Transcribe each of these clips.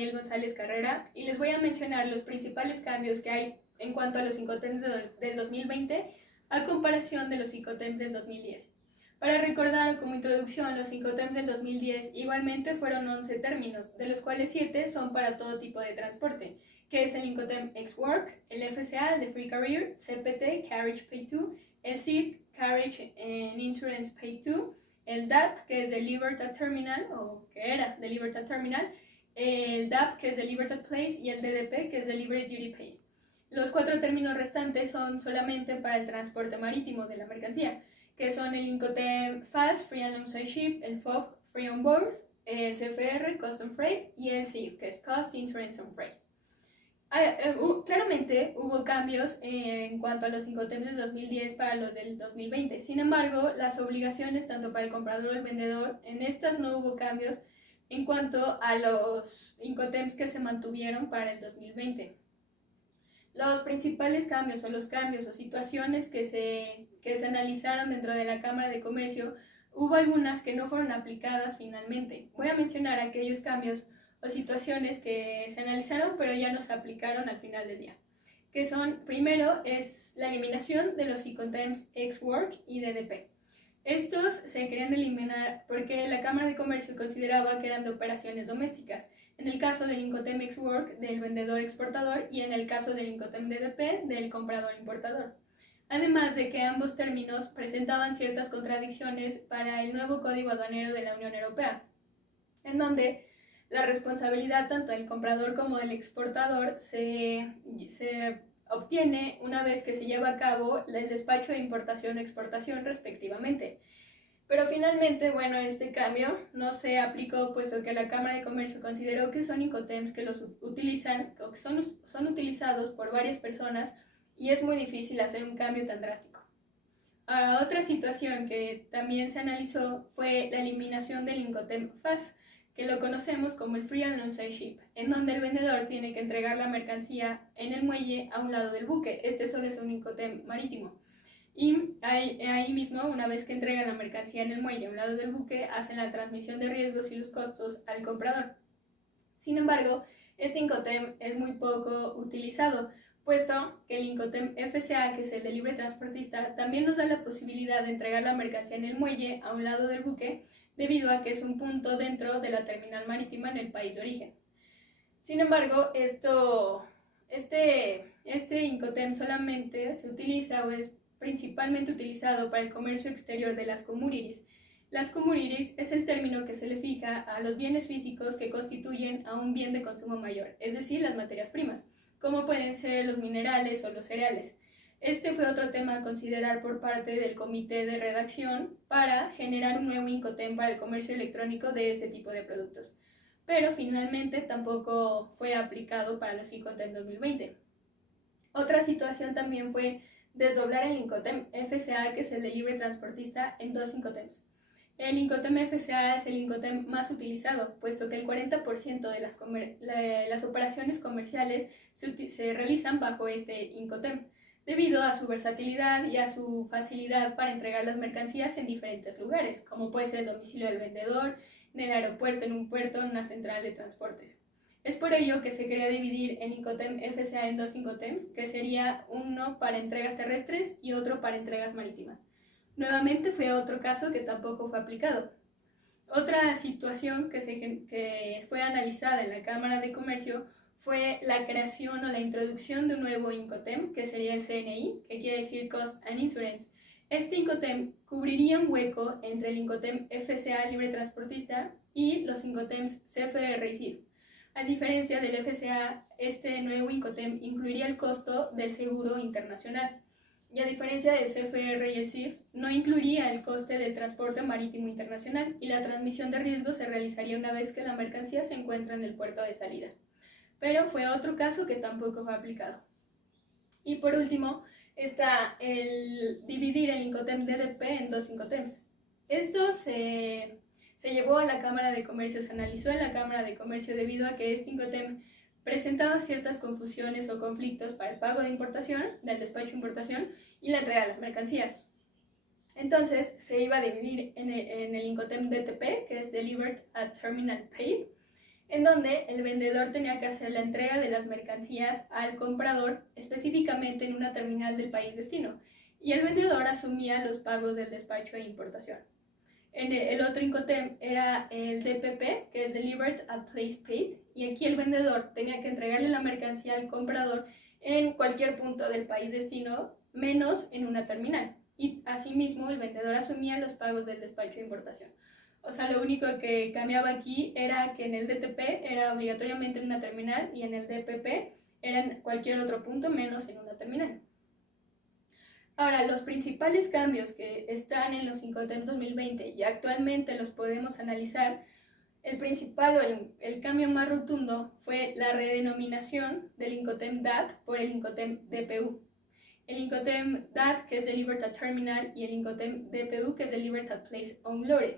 Mariel González Carrera y les voy a mencionar los principales cambios que hay en cuanto a los Incoterms del 2020 a comparación de los Incoterms del 2010. Para recordar como introducción, los Incoterms del 2010 igualmente fueron 11 términos, de los cuales 7 son para todo tipo de transporte, que es el Incoterm Ex-Work, el FCA, el de Free Career, CPT, Carriage Pay 2, el CIP, Carriage and Insurance Pay 2, el DAT, que es de Libertad Terminal, o que era de Libertad Terminal, el DAP, que es de Libertad Place, y el DDP, que es de Liberty Duty Pay. Los 4 términos restantes son solamente para el transporte marítimo de la mercancía, que son el Incoterm FAST, Free and Alongside Ship, el FOB, Free on Board, el CFR, Custom Freight, y el CIF, que es Cost, Insurance and Freight. Claramente hubo cambios en cuanto a los Incoterms del 2010 para los del 2020. Sin embargo, las obligaciones tanto para el comprador y el vendedor, en estas no hubo cambios en cuanto a los Incoterms que se mantuvieron para el 2020. Los principales cambios o los cambios o situaciones que se analizaron dentro de la Cámara de Comercio, hubo algunas que no fueron aplicadas finalmente. Voy a mencionar aquellos cambios o situaciones que se analizaron pero ya no se aplicaron al final del día, que son, primero, es la eliminación de los Incoterms Ex-Work y DDP. Estos se querían eliminar porque la Cámara de Comercio consideraba que eran de operaciones domésticas, en el caso del Incoterm Ex-Work del vendedor exportador y en el caso del Incoterm DDP del comprador importador. Además de que ambos términos presentaban ciertas contradicciones para el nuevo Código Aduanero de la Unión Europea, en donde la responsabilidad tanto del comprador como del exportador se obtiene una vez que se lleva a cabo el despacho de importación o exportación respectivamente. Pero finalmente, bueno, este cambio no se aplicó puesto que la Cámara de Comercio consideró que son Incoterms que los utilizan o que son utilizados por varias personas y es muy difícil hacer un cambio tan drástico. Ahora, otra situación que también se analizó fue la eliminación del Incoterm FAS, que lo conocemos como el Free and Alongside Ship, en donde el vendedor tiene que entregar la mercancía en el muelle a un lado del buque. Este solo es un Incoterm marítimo. Y ahí mismo, una vez que entregan la mercancía en el muelle a un lado del buque, hacen la transmisión de riesgos y los costos al comprador. Sin embargo, este Incoterm es muy poco utilizado, puesto que el Incoterm FCA, que es el de libre transportista, también nos da la posibilidad de entregar la mercancía en el muelle a un lado del buque, debido a que es un punto dentro de la terminal marítima en el país de origen. Sin embargo, este Incoterm solamente se utiliza o es principalmente utilizado para el comercio exterior de las commodities. Las commodities es el término que se le fija a los bienes físicos que constituyen a un bien de consumo mayor, es decir, las materias primas, como pueden ser los minerales o los cereales. Este fue otro tema a considerar por parte del comité de redacción para generar un nuevo Incoterm para el comercio electrónico de este tipo de productos, pero finalmente tampoco fue aplicado para los Incoterm 2020. Otra situación también fue desdoblar el Incoterm FCA, que es el de libre transportista, en 2 Incoterms. El Incoterm FCA es el Incoterm más utilizado, puesto que el 40% de las operaciones comerciales se realizan bajo este Incoterm, debido a su versatilidad y a su facilidad para entregar las mercancías en diferentes lugares, como puede ser el domicilio del vendedor, en el aeropuerto, en un puerto, en una central de transportes. Es por ello que se quería dividir el Incoterm FCA en 2 Incoterms, que sería uno para entregas terrestres y otro para entregas marítimas. Nuevamente fue otro caso que tampoco fue aplicado. Otra situación que fue analizada en la Cámara de Comercio fue la creación o la introducción de un nuevo Incoterm, que sería el CNI, que quiere decir Cost and Insurance. Este Incoterm cubriría un hueco entre el Incoterm FCA libre transportista y los Incoterms CFR y CIF. A diferencia del FCA, este nuevo Incoterm incluiría el costo del seguro internacional. Y a diferencia del CFR y el CIF, no incluiría el coste del transporte marítimo internacional y la transmisión de riesgos se realizaría una vez que la mercancía se encuentra en el puerto de salida. Pero fue otro caso que tampoco fue aplicado. Y por último, está el dividir el Incoterm DDP en 2 Incoterms. Esto se llevó a la Cámara de Comercio, se analizó en la Cámara de Comercio debido a que este Incoterm presentaba ciertas confusiones o conflictos para el pago de importación, del despacho de importación y la entrega de las mercancías. Entonces se iba a dividir en el Incoterm DTP, que es Delivered at Terminal Paid. en donde el vendedor tenía que hacer la entrega de las mercancías al comprador, específicamente en una terminal del país destino, y el vendedor asumía los pagos del despacho e importación. El otro Incoterm era el DPP, que es Delivered at Place Paid, y aquí el vendedor tenía que entregarle la mercancía al comprador en cualquier punto del país destino, menos en una terminal. Y asimismo el vendedor asumía los pagos del despacho de importación. O sea, lo único que cambiaba aquí era que en el DTP era obligatoriamente en una terminal y en el DPP era en cualquier otro punto menos en una terminal. Ahora, los principales cambios que están en los Incoterms 2020 y actualmente los podemos analizar, el principal o el cambio más rotundo fue la redenominación del Incoterm DAT por el Incoterm DPU. El Incoterm DAT, que es Delivered at Terminal, y el Incoterm DPU, que es Delivered at Place Unloaded.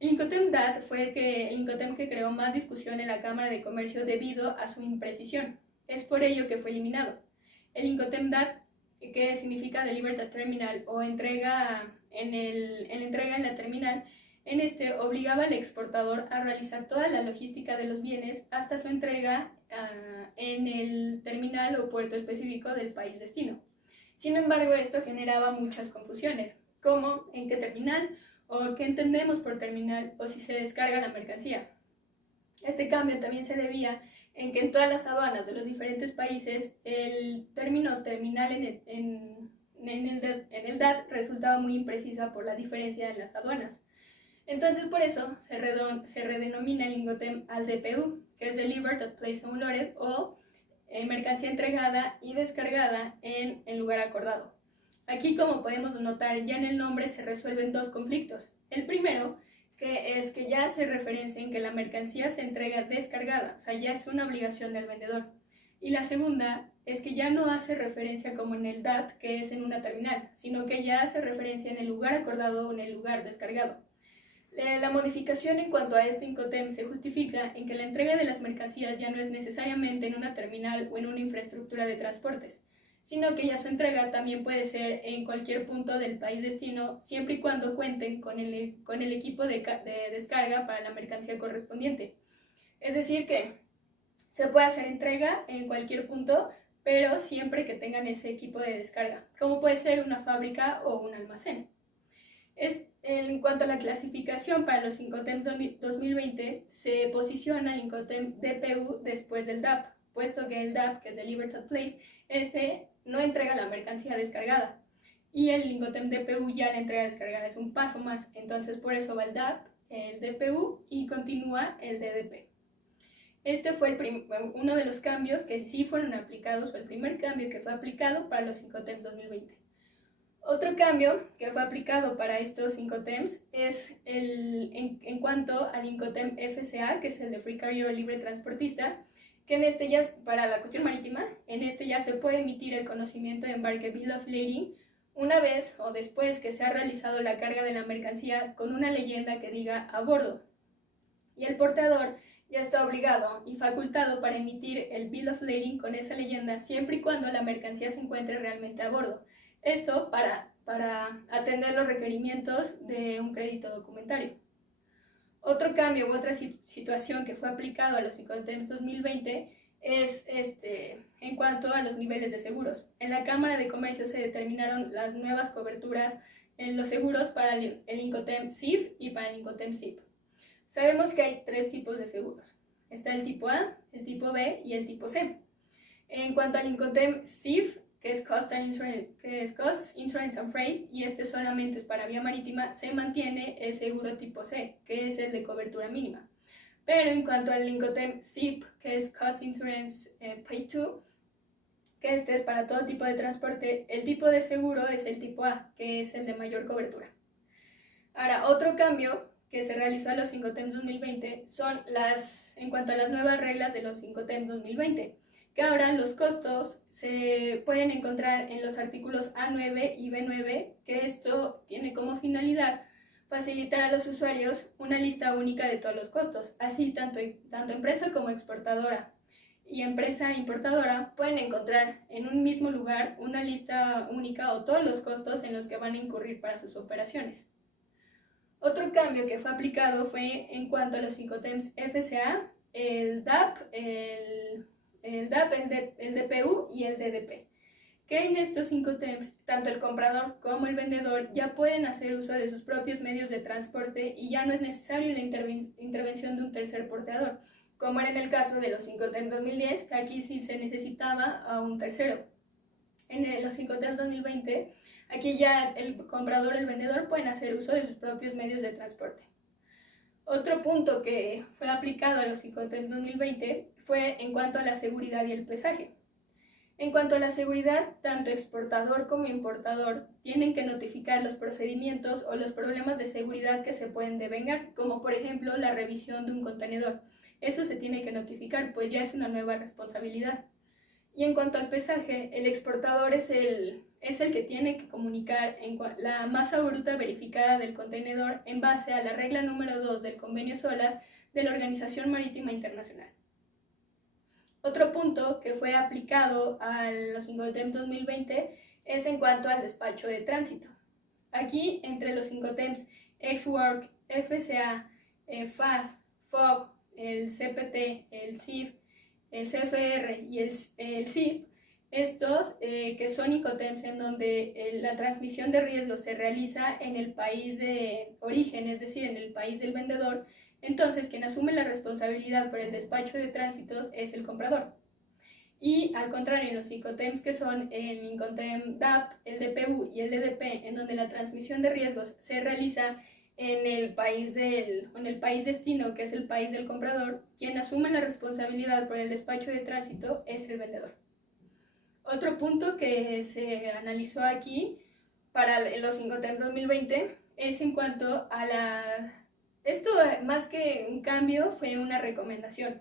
El Incoterm DAT fue el Incoterm que creó más discusión en la Cámara de Comercio debido a su imprecisión. Es por ello que fue eliminado. El Incoterm DAT, que significa Delivered at Terminal o entrega en la terminal, en este obligaba al exportador a realizar toda la logística de los bienes hasta su entrega en el terminal o puerto específico del país destino. Sin embargo, esto generaba muchas confusiones, como en qué terminal o qué entendemos por terminal o si se descarga la mercancía. Este cambio también se debía en que en todas las aduanas de los diferentes países el término terminal en el DAT resultaba muy imprecisa por la diferencia en las aduanas. Entonces por eso se redenomina el Incoterm al DPU, que es Delivered at Place Unloaded, o mercancía entregada y descargada en el lugar acordado. Aquí, como podemos notar, ya en el nombre se resuelven dos conflictos. El primero, que es que ya hace referencia en que la mercancía se entrega descargada, o sea, ya es una obligación del vendedor. Y la segunda es que ya no hace referencia como en el DAT, que es en una terminal, sino que ya hace referencia en el lugar acordado o en el lugar descargado. La modificación en cuanto a este Incoterm se justifica en que la entrega de las mercancías ya no es necesariamente en una terminal o en una infraestructura de transportes, sino que ya su entrega también puede ser en cualquier punto del país destino, siempre y cuando cuenten con el equipo de descarga para la mercancía correspondiente. Es decir que se puede hacer entrega en cualquier punto, pero siempre que tengan ese equipo de descarga, como puede ser una fábrica o un almacén. En cuanto a la clasificación para los Incoterms 2020, se posiciona el Incoterm DPU después del DAP, puesto que el DAP, que es Delivered at Place, no entrega la mercancía descargada. Y el Incoterm DPU ya la entrega descargada, es un paso más. Entonces por eso va el DAP, el DPU y continúa el DDP. Este fue uno de los cambios que sí fueron aplicados, o el primer cambio que fue aplicado para los Incoterms 2020. Otro cambio que fue aplicado para estos Incoterms es en cuanto al Incoterm FCA, que es el de Free Carrier o Libre Transportista, que en este ya, para la cuestión marítima, en este ya se puede emitir el conocimiento de embarque Bill of Lading una vez o después que se ha realizado la carga de la mercancía con una leyenda que diga a bordo. Y el portador ya está obligado y facultado para emitir el Bill of Lading con esa leyenda siempre y cuando la mercancía se encuentre realmente a bordo. Esto para atender los requerimientos de un crédito documentario. Otro cambio u otra situación que fue aplicado a los Incoterms 2020 es en cuanto a los niveles de seguros. En la Cámara de Comercio se determinaron las nuevas coberturas en los seguros para el Incoterm CIF y para el Incoterm SIP. Sabemos que hay tres tipos de seguros. Está el tipo A, el tipo B y el tipo C. En cuanto al Incoterm CIF, que es Cost Insurance and Freight, y este solamente es para vía marítima, se mantiene el seguro tipo C, que es el de cobertura mínima. Pero en cuanto al Incoterm SIP, que es Cost Insurance Paid To, que este es para todo tipo de transporte, el tipo de seguro es el tipo A, que es el de mayor cobertura. Ahora, otro cambio que se realizó a los Incoterms 2020 son en cuanto a las nuevas reglas de los Incoterms 2020, que ahora los costos se pueden encontrar en los artículos A9 y B9, que esto tiene como finalidad facilitar a los usuarios una lista única de todos los costos. Así, tanto empresa como exportadora y empresa importadora pueden encontrar en un mismo lugar una lista única o todos los costos en los que van a incurrir para sus operaciones. Otro cambio que fue aplicado fue en cuanto a los Incoterms FCA, el DAP, el DAP, el DPU y el DDP. Que en estos 5 TEMs, tanto el comprador como el vendedor ya pueden hacer uso de sus propios medios de transporte y ya no es necesario la intervención de un tercer porteador, como era en el caso de los 5 TEMs 2010, que aquí sí se necesitaba a un tercero. En los 5 TEMs 2020, aquí ya el comprador y el vendedor pueden hacer uso de sus propios medios de transporte. Otro punto que fue aplicado a los 5 TEMs 2020 fue en cuanto a la seguridad y el pesaje. En cuanto a la seguridad, tanto exportador como importador tienen que notificar los procedimientos o los problemas de seguridad que se pueden devengar, como por ejemplo la revisión de un contenedor. Eso se tiene que notificar, pues ya es una nueva responsabilidad. Y en cuanto al pesaje, el exportador es el que tiene que comunicar la masa bruta verificada del contenedor en base a la regla número 2 del Convenio SOLAS de la Organización Marítima Internacional. Otro punto que fue aplicado a los 5 TEMs 2020 es en cuanto al despacho de tránsito. Aquí, entre los 5 TEMs Ex-Work, FCA, FAS, FOB, el CPT, el CIF, el CFR y el CIP, estos que son ICOTEMs en donde la transmisión de riesgos se realiza en el país de origen, es decir, en el país del vendedor. Entonces, quien asume la responsabilidad por el despacho de tránsitos es el comprador. Y al contrario, en los ICOTEMs que son el ICOTEM DAP, el DPU y el DDP, en donde la transmisión de riesgos se realiza en el país destino, que es el país del comprador, quien asume la responsabilidad por el despacho de tránsito es el vendedor. Otro punto que se analizó aquí para los 5 TEMs 2020 es en cuanto a esto, más que un cambio, fue una recomendación,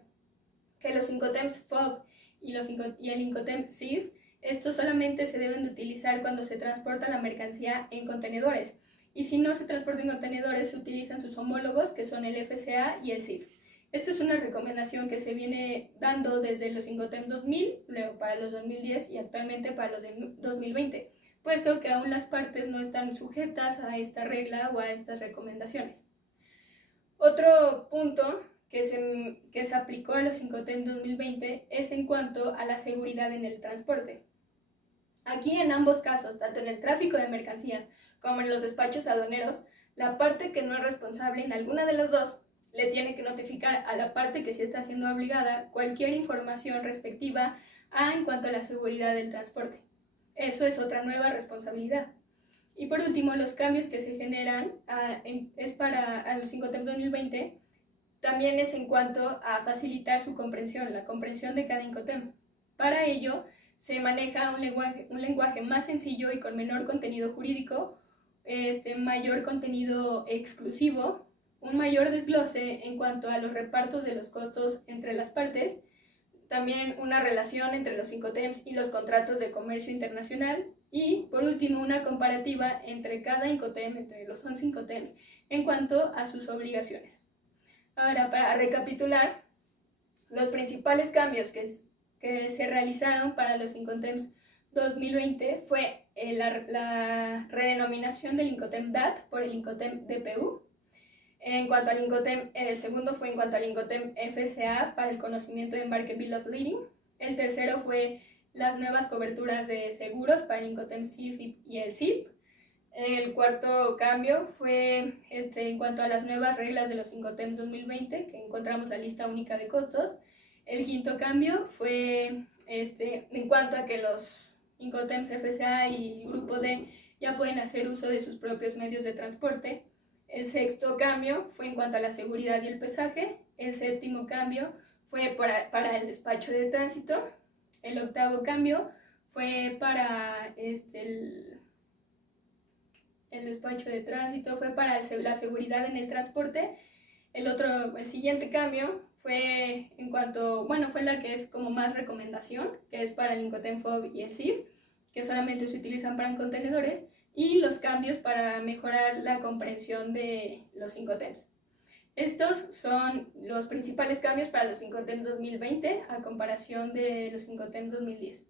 que los 5 TEMs FOB y el INCOTEM CIF, estos solamente se deben de utilizar cuando se transporta la mercancía en contenedores, y si no se transporta en contenedores se utilizan sus homólogos, que son el FCA y el CIF. Esto es una recomendación que se viene dando desde los 5 TEMs 2000, luego para los 2010 y actualmente para los de 2020, puesto que aún las partes no están sujetas a esta regla o a estas recomendaciones. Otro punto que se aplicó a los 5 TEMs 2020 es en cuanto a la seguridad en el transporte. Aquí en ambos casos, tanto en el tráfico de mercancías como en los despachos aduaneros, la parte que no es responsable en alguna de las dos le tiene que notificar a la parte que sí está siendo obligada cualquier información respectiva en cuanto a la seguridad del transporte. Eso es otra nueva responsabilidad. Y por último, los cambios que se generan para los 5 TEMs 2020 también es en cuanto a facilitar su comprensión, la comprensión de cada INCOTEM. Para ello, se maneja un lenguaje más sencillo y con menor contenido jurídico, mayor contenido exclusivo, un mayor desglose en cuanto a los repartos de los costos entre las partes, también una relación entre los INCOTEMs y los contratos de comercio internacional y, por último, una comparativa entre cada INCOTEM, entre los 11 INCOTEMs, en cuanto a sus obligaciones. Ahora, para recapitular, los principales cambios que se realizaron para los INCOTEMs 2020 fue la redenominación del INCOTEM DAT por el INCOTEM DPU. En cuanto al INCOTEM, el segundo fue en cuanto al INCOTEM FCA para el conocimiento de embarque Bill of Lading. El tercero fue las nuevas coberturas de seguros para el INCOTEM CIF y el CIP. El cuarto cambio fue en cuanto a las nuevas reglas de los INCOTEMs 2020, que encontramos la lista única de costos. El quinto cambio fue en cuanto a que los INCOTEMs FCA y Grupo D ya pueden hacer uso de sus propios medios de transporte. El sexto cambio fue en cuanto a la seguridad y el pesaje. El séptimo cambio fue para el despacho de tránsito. El octavo cambio fue para el despacho de tránsito, fue para la seguridad en el transporte. El siguiente cambio fue fue la que es como más recomendación, que es para el INCOTEM FOB y el CIF, que solamente se utilizan para contenedores, y los cambios para mejorar la comprensión de los INCOTEMs. Estos son los principales cambios para los INCOTEMs 2020 a comparación de los INCOTEMs 2010.